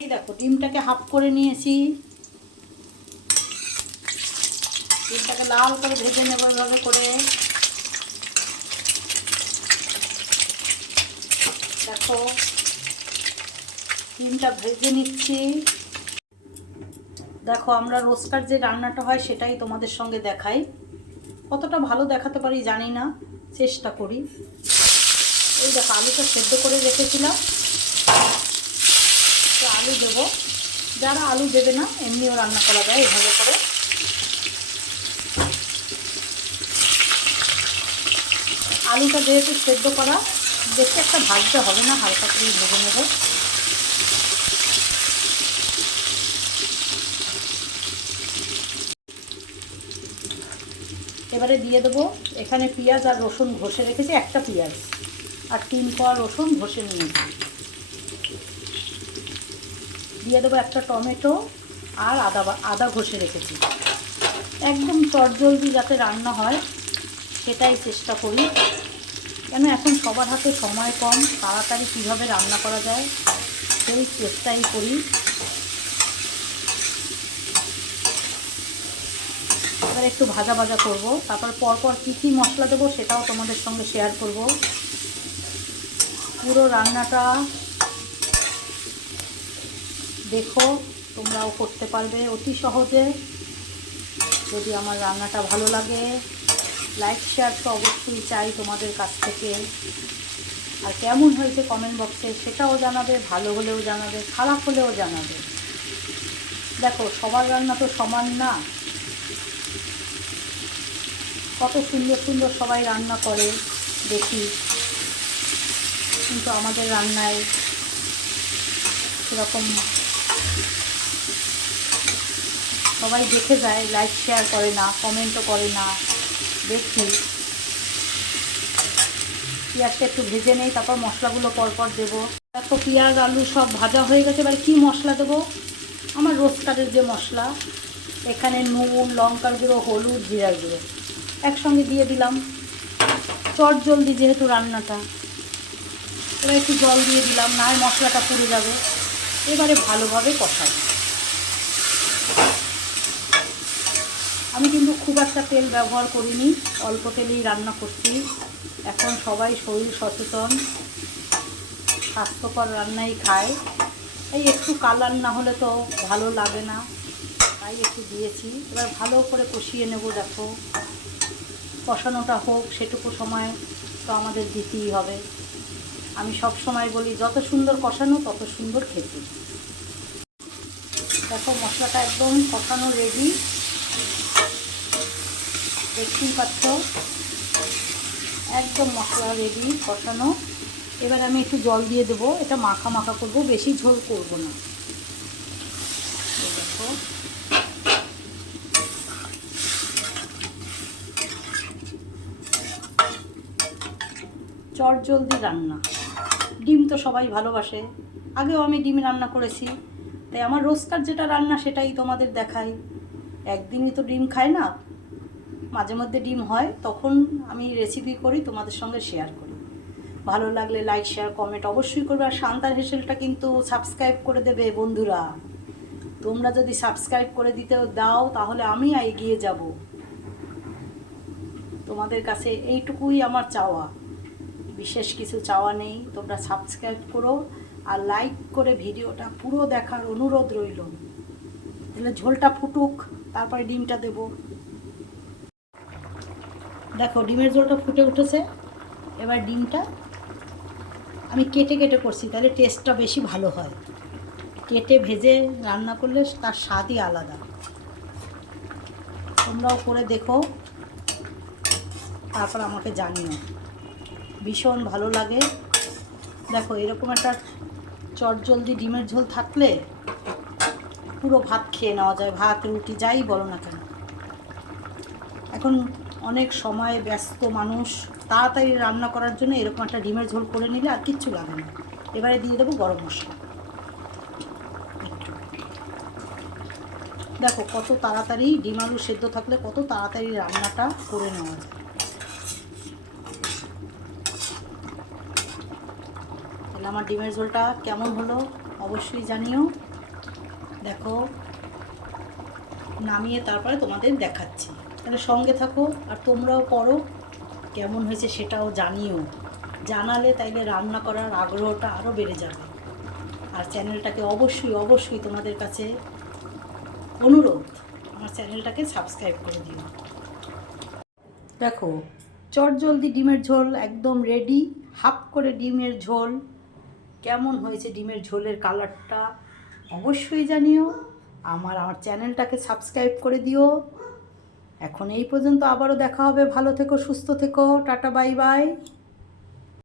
এই দেখো ডিমটাকে হাফ করে নিয়েছি। ডিমটাকে লাল করে ভেজে নেব এভাবে করে। দেখো ডিমটা ভেজে নিচ্ছি। দেখো আমরা রোস্টার যে রান্নাটা হয় সেটাই তোমাদের সঙ্গে দেখাই। কতটা ভালো দেখাতে পারি জানি না, চেষ্টা করি। এই দেখো আলুটা সেদ্ধ করে রেখেছিলাম, আলু দেবো। যারা আলু দেবে না এমনিও রান্না করা যায় এভাবে করে। আলুটা যেহেতু সেদ্ধ করা, বেশি একটা ভাজতে হবে না, হালকা করেই ভেজে নেব। এবারে দিয়ে দেবো এখানে পেঁয়াজ আর রসুন ঘষে রেখেছি, একটা পেঁয়াজ আর 3 কোয়া রসুন ঘষে নিয়েছি। দিয়ে দেবো একটা টমেটো আর আদা ঘষে রেখেছি। একদম চটজলদি যাতে রান্না হয় সেটাই চেষ্টা করি, কেন এখন সবার হাতে সময় কম, তাড়াতাড়ি কীভাবে রান্না করা যায় সেই চেষ্টাই করি। এবার একটু ভাজা ভাজা করব, তারপর পরপর কী কী মশলা দেবো সেটাও তোমাদের সঙ্গে শেয়ার করব। পুরো রান্নাটা দেখো, তোমরাও করতে পারবে অতি সহজে। যদি আমার রান্নাটা ভালো লাগে, লাইক শেয়ার তো অবশ্যই চাই তোমাদের কাছ থেকে। আর কেমন হয়েছে কমেন্ট বক্সে সেটাও জানাবে, ভালো হলেও জানাবে, খারাপ হলেও জানাবে। দেখো সবার রান্না তো সমান না, কত সুন্দর সুন্দর সবাই রান্না করে দেখি, কিন্তু আমাদের রান্নায় সেরকম সবাই দেখে যায়, লাইক শেয়ার করে না, কমেন্টও করে না। দেখি পেঁয়াজটা একটু ভেজে নেই, তারপর মশলাগুলো পরপর দেবো। দেখো পেঁয়াজ আলু সব ভাজা হয়ে গেছে। এবার কী মশলা দেবো? আমার রোস্টারের যে মশলা, এখানে নুন, লঙ্কার গুঁড়ো, হলুদ, জিরার গুঁড়ো একসঙ্গে দিয়ে দিলাম। চটজলদি যেহেতু রান্নাটা, এবার একটু জল দিয়ে দিলাম, না হয় মশলাটা পুড়ে যাবে। এবারে ভালোভাবে কষাবো। আমি কিন্তু খুব একটা তেল ব্যবহার করিনি, অল্প তেলেই রান্না করছি। এখন সবাই শরীর সচেতন, স্বাস্থ্যকর রান্নাই খায়। এই একটু কালার না হলে তো ভালো লাগে না, তাই একটু দিয়েছি। এবার ভালো করে কষিয়ে নেব। দেখো কষানোটা হোক, সেটুকু সময় তো আমাদের দিতেই হবে। আমি সব সময় বলি যত সুন্দর কষানো তত সুন্দর খেতে। দেখো মশলাটা একদম কষানো রেডি, দেখতেই পাচ্ছ একদম মশলা রেডি কষানো। এবার আমি একটু জল দিয়ে দেবো, এটা মাখা মাখা করবো, বেশি ঝোল করব না। দেখো চটজলদি রান্না। ডিম তো সবাই ভালোবাসে, আগেও আমি ডিম রান্না করেছি, তাই আমার রোস্টার যেটা রান্না সেটাই তোমাদের দেখাই। একদিনই তো ডিম খায় না, মাঝে মধ্যে ডিম হয়, তখন আমি রেসিপি করি, তোমাদের সঙ্গে শেয়ার করি। ভালো লাগলে লাইক শেয়ার কমেন্ট অবশ্যই করবে। আর শান্তার হেসেলটা কিন্তু সাবস্ক্রাইব করে দেবে বন্ধুরা। তোমরা যদি সাবস্ক্রাইব করে দাও তাহলে আমি এগিয়ে যাব। তোমাদের কাছে এইটুকুই আমার চাওয়া, বিশেষ কিছু চাওয়া নেই। তোমরা সাবস্ক্রাইব করো আর লাইক করে ভিডিওটা পুরো দেখার অনুরোধ রইল। তাহলে ঝোলটা ফুটুক, তারপরে ডিমটা দেব। দেখো ডিমের ঝোলটা ফুটে উঠেছে। এবার ডিমটা আমি কেটে কেটে করছি, তাহলে টেস্টটা বেশি ভালো হয়। কেটে ভেজে রান্না করলে তার স্বাদই আলাদা। তোমরাও করে দেখো, তারপর আমাকে জানিও, ভীষণ ভালো লাগে। দেখো এরকম একটা চটজলদি ডিমের ঝোল থাকলে পুরো ভাত খেয়ে নেওয়া যায়, ভাত রুটি যাই বলো না কেন। এখন অনেক সময় ব্যস্ত মানুষ, তাড়াতাড়ি রান্না করার জন্য এরকম একটা ডিমের ঝোল করে নিলে আর কিচ্ছু লাগে না। এবারে দিয়ে দেবো গরম মশলা একটু। দেখো কত তাড়াতাড়ি ডিম আলু সেদ্ধ থাকলে কত তাড়াতাড়ি রান্নাটা করে নেওয়া যায়। তাহলে আমার ডিমের ঝোলটা কেমন হলো অবশ্যই জানিও। দেখো, নামিয়ে তারপরে তোমাদের দেখাচ্ছি। তাহলে সঙ্গে থাকো আর তোমরাও করো, কেমন হয়েছে সেটাও জানিও। জানালে তাইলে রান্না করার আগ্রহটা আরও বেড়ে যাবে। আর চ্যানেলটাকে অবশ্যই অবশ্যই তোমাদের কাছে অনুরোধ, আমার চ্যানেলটাকে সাবস্ক্রাইব করে দিও। দেখো, চটজলদি ডিমের ঝোল একদম রেডি। হাফ করে ডিমের ঝোল। কেমন হয়েছে ডিমের ঝোলের কালারটা অবশ্যই জানিও। আমার চ্যানেলটাকে সাবস্ক্রাইব করে দিও। এখন এই পর্যন্ত, আবারও দেখা হবে। ভালো থেকো, সুস্থ থেকো, টাটা, বাই বাই।